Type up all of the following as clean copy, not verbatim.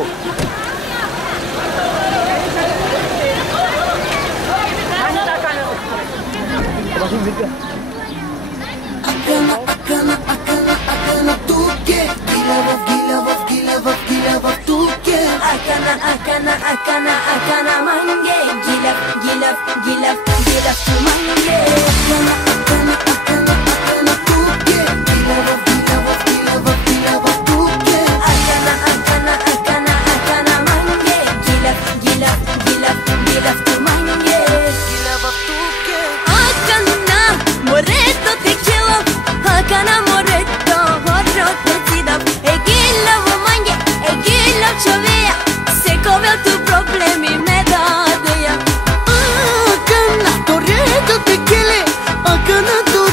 Go! Akana mange gilaf tu mange akana tuke akana mange gilaf tu mange akana moretto te quiero akana moretto horro te tidap e gilaf mange e gilaf chovea se come tu problemi me da de ya akana torreto te quiere akana tu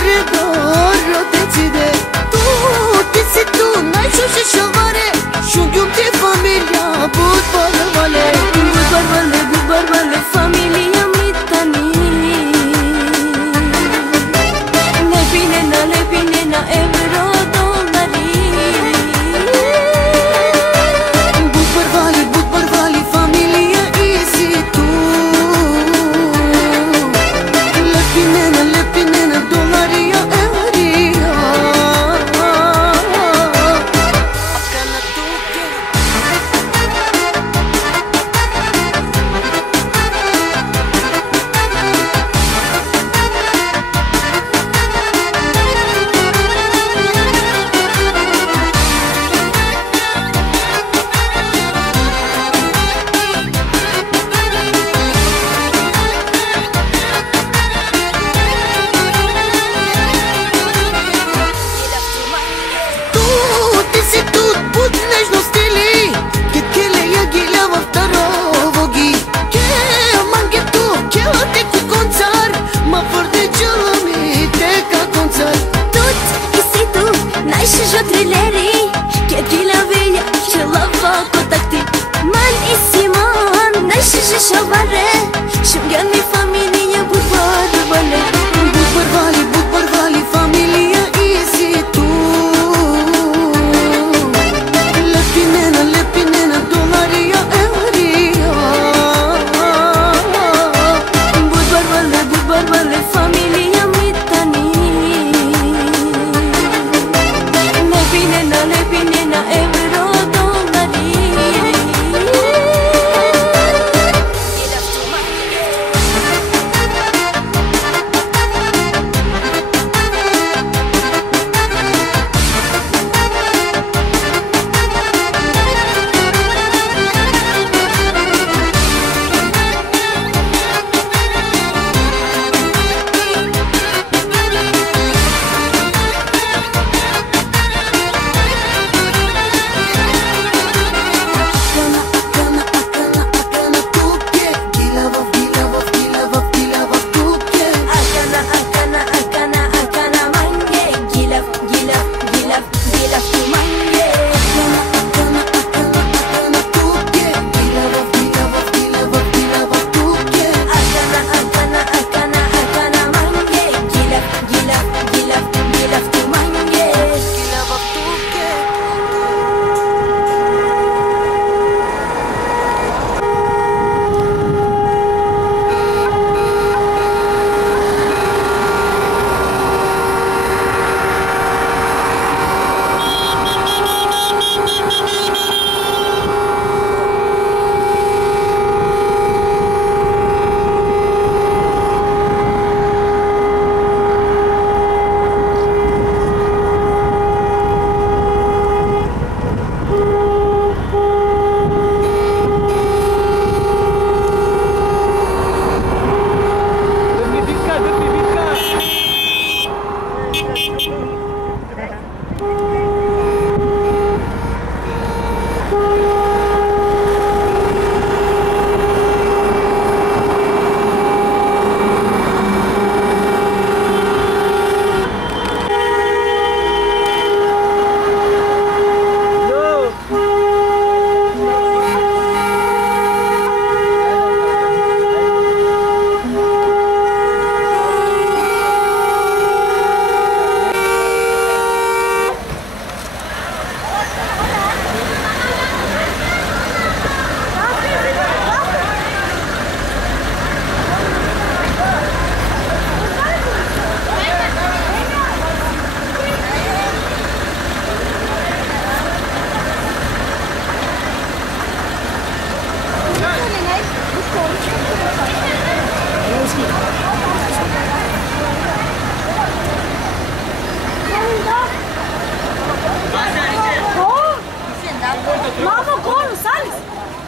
Mamo, gol, Salis!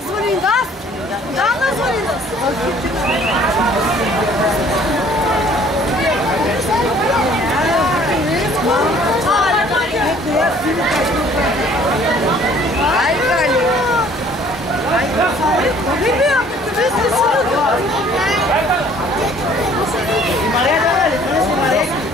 Zvonindas! Davno Zvonindas! Ai, Gali! Ai, Gali! Viviam, tu vezi de salut! Maria, Gali, tu vezi Maria?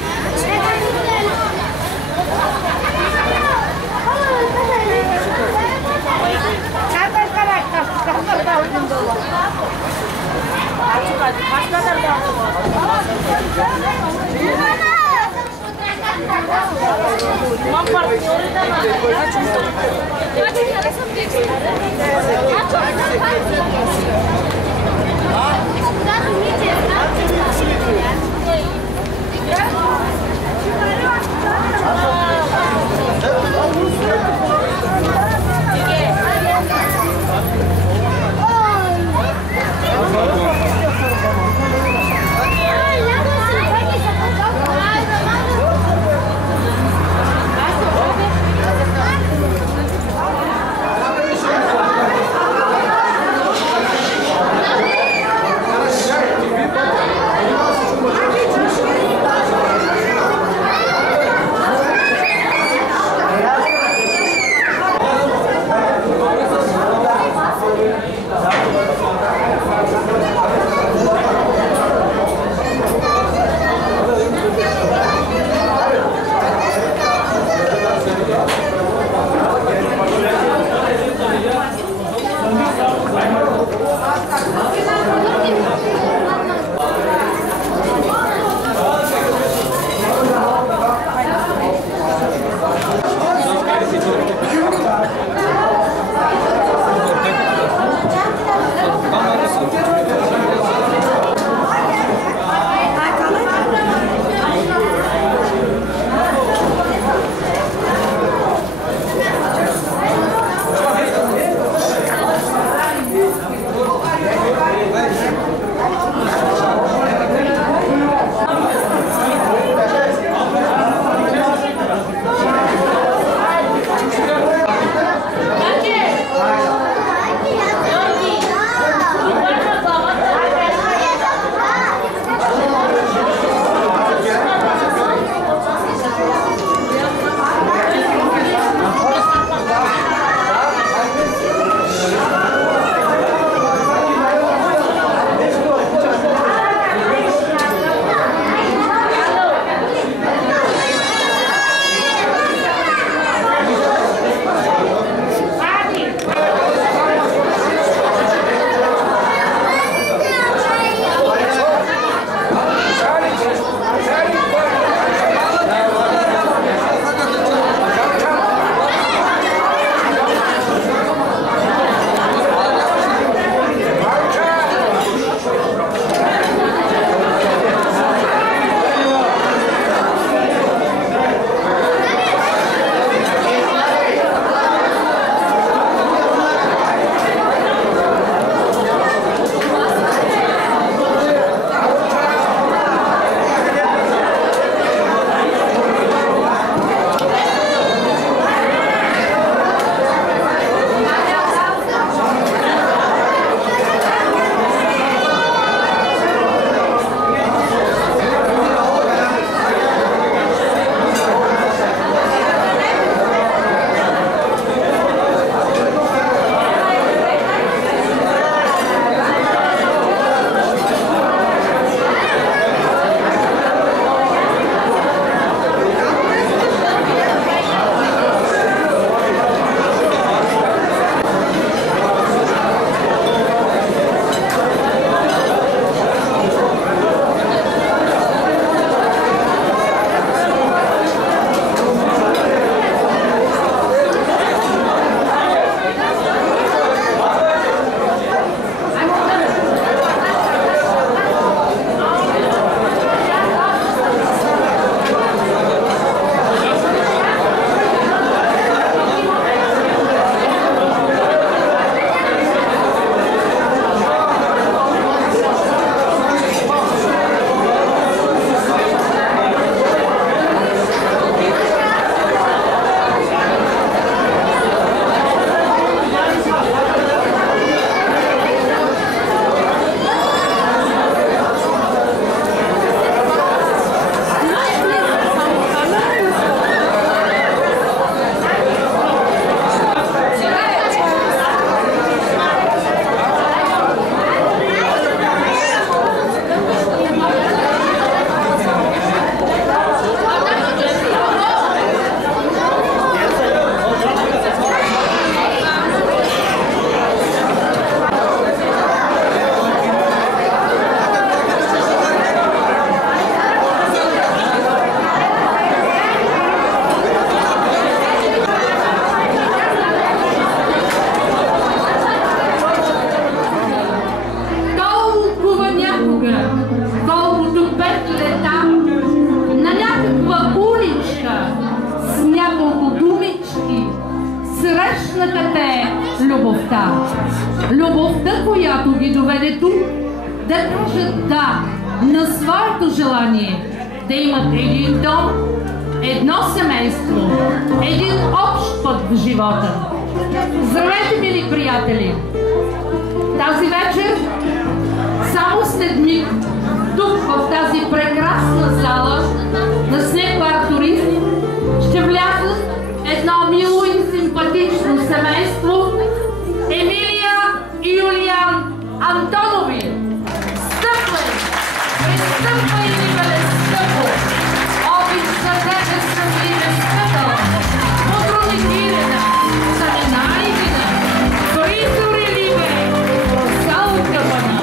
любовта. Любовта, която ги доведе тук, да кажат да на своето желание да имат един дом, едно семейство, един общ път в живота. Здравейте, мили приятели! Тази вечер, само след миг, тук в тази прекрасна зала на Снег Бар Турист, ще влязат едно мило и симпатично семейство Емилия и Юлиан Антонови. Стъпвай! Пристъпвай ли бе стъпо! Обич за тебе съм ли безпътъл! Подроникирана, саненайдена, призори ли бе, просалкавана!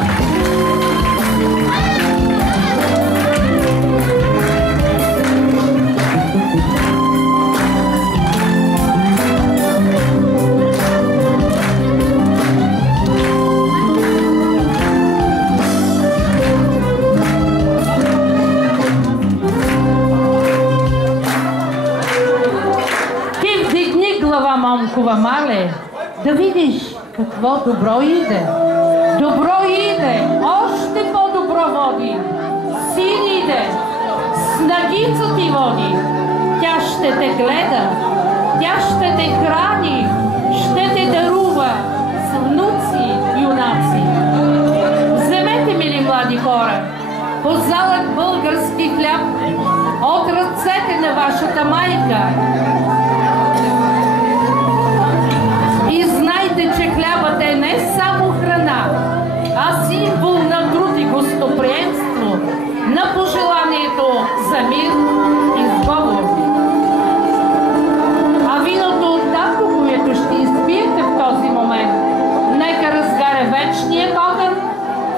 Момкова, мале, да видиш какво добро иде. Добро иде, още по-добро води. Син иде, снагица ти води. Тя ще те гледа, тя ще те храни, ще те дарува с внуци юнаци. Вземете, мили млади хора, по-залък български хляб от ръцете на вашата майка. И знайте, че хлябът е не само храна, а символ на труд и гостоприемство, на пожеланието за мир и сговор. А виното от татко, което ще изпиете в този момент, нека разгаря вечния огън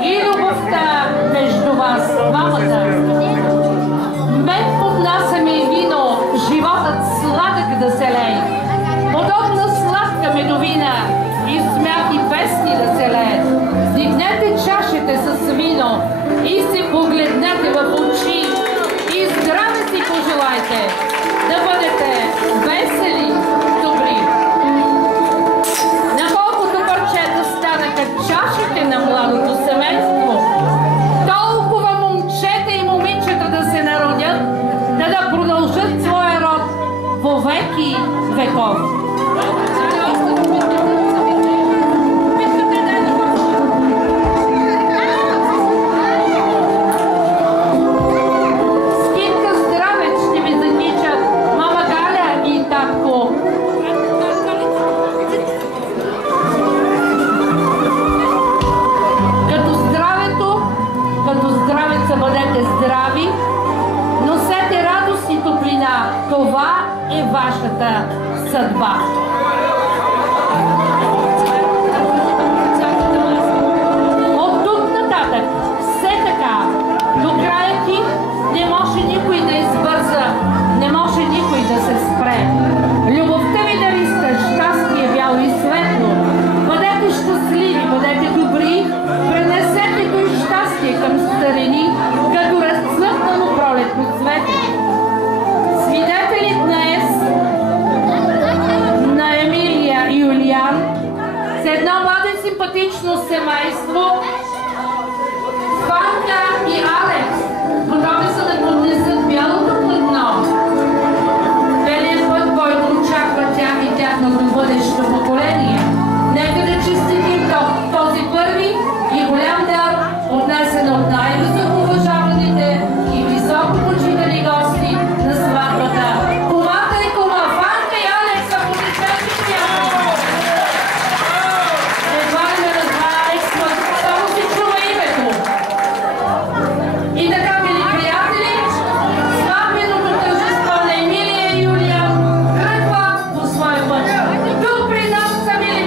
и любовта между вас двамата. Мен поднасяме и вино, животът сладък да се лее. Подобна сладка медовина и смях и песни да се леят. Дигнете чашите с вино и се погледнете в очи и здраве си пожелайте да бъдете весели, добри. Наколкото парчета станаха чашите на младото семейство, толкова момчета и момичета да се народят, да продължат своя род во веки веков. Това е вашата съдба. От тук нататък, все така, до края ти не може никой да избърза, не може никой да се спре. Любовта ви да риска щастие бяло и светло. Бъдете щастливи, бъдете добри, пренесете той щастие към старини, като разцъфнало пролетно цвете. Свидетели днес на Емилия и Юлиан с едно младо и симпатично семейство Фанка и Алекс. Готови са да поднесат бялото платно. Белият път, който очаква тях и тяхното бъдещо поколение. Нека да честитим този първи и голям дар, отнесен от най-високо уважаваните и високо почитани гости на сватбата. Кумата и кума, Фанка и Алекс, са поднесете приятели. Едва ли не разбра Алекс, само си чува името. И така, мили приятели, сватбеното тържество на Емилия и Юлиан тръгва по своя път. Тук при нас са, мили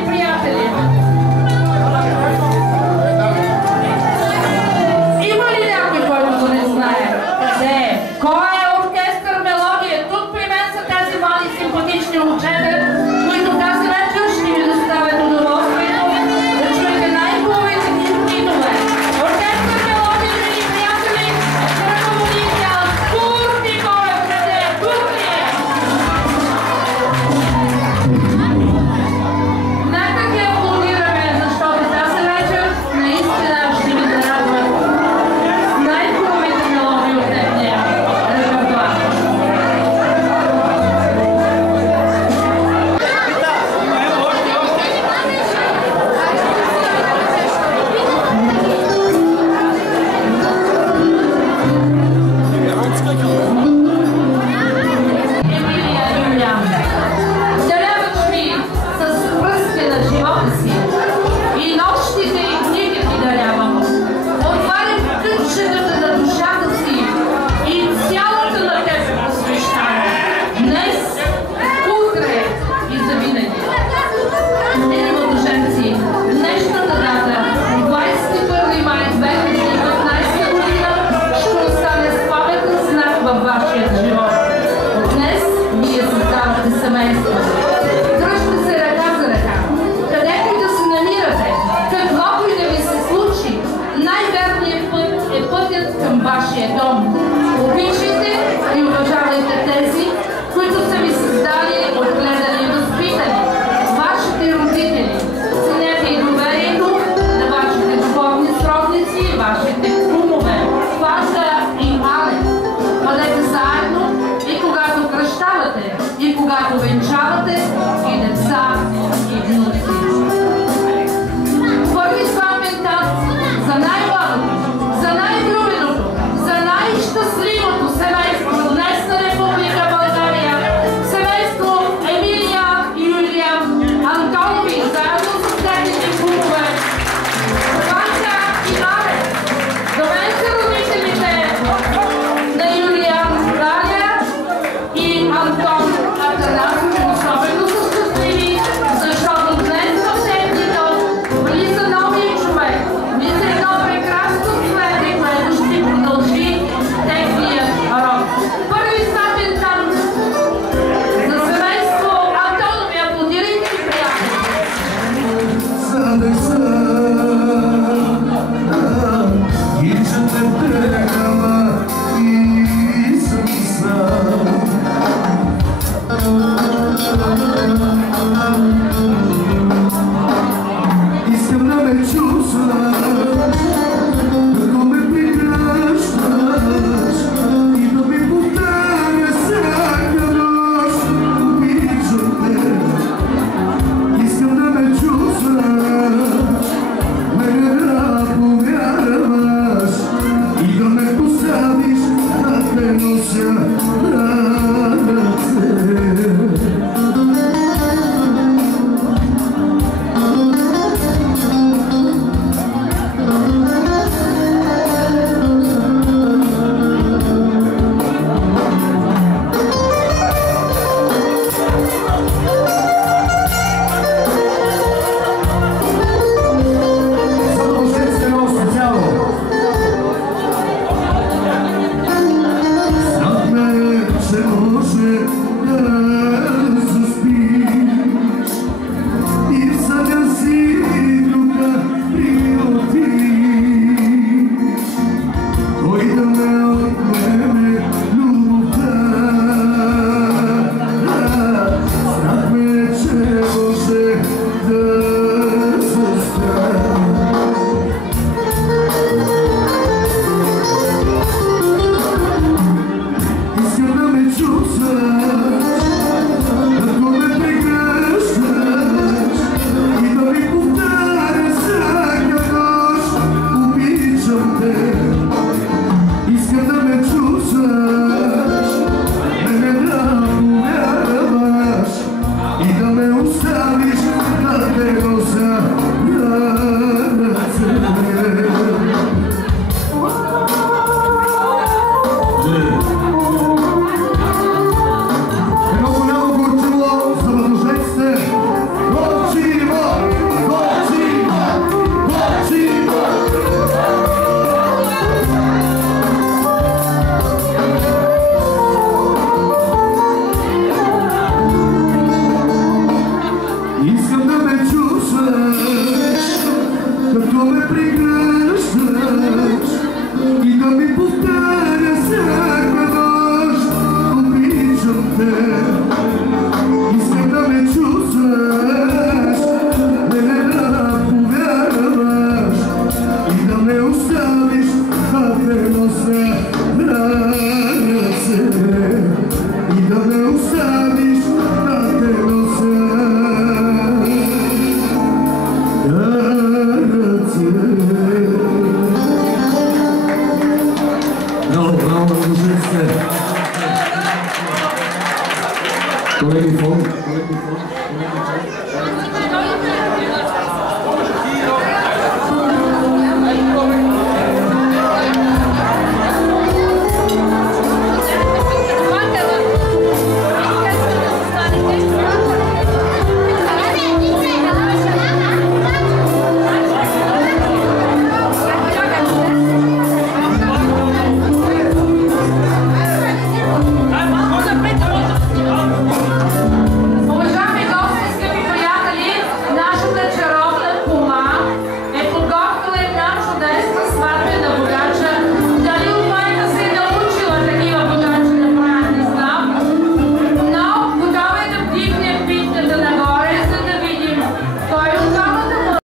ме прегръща.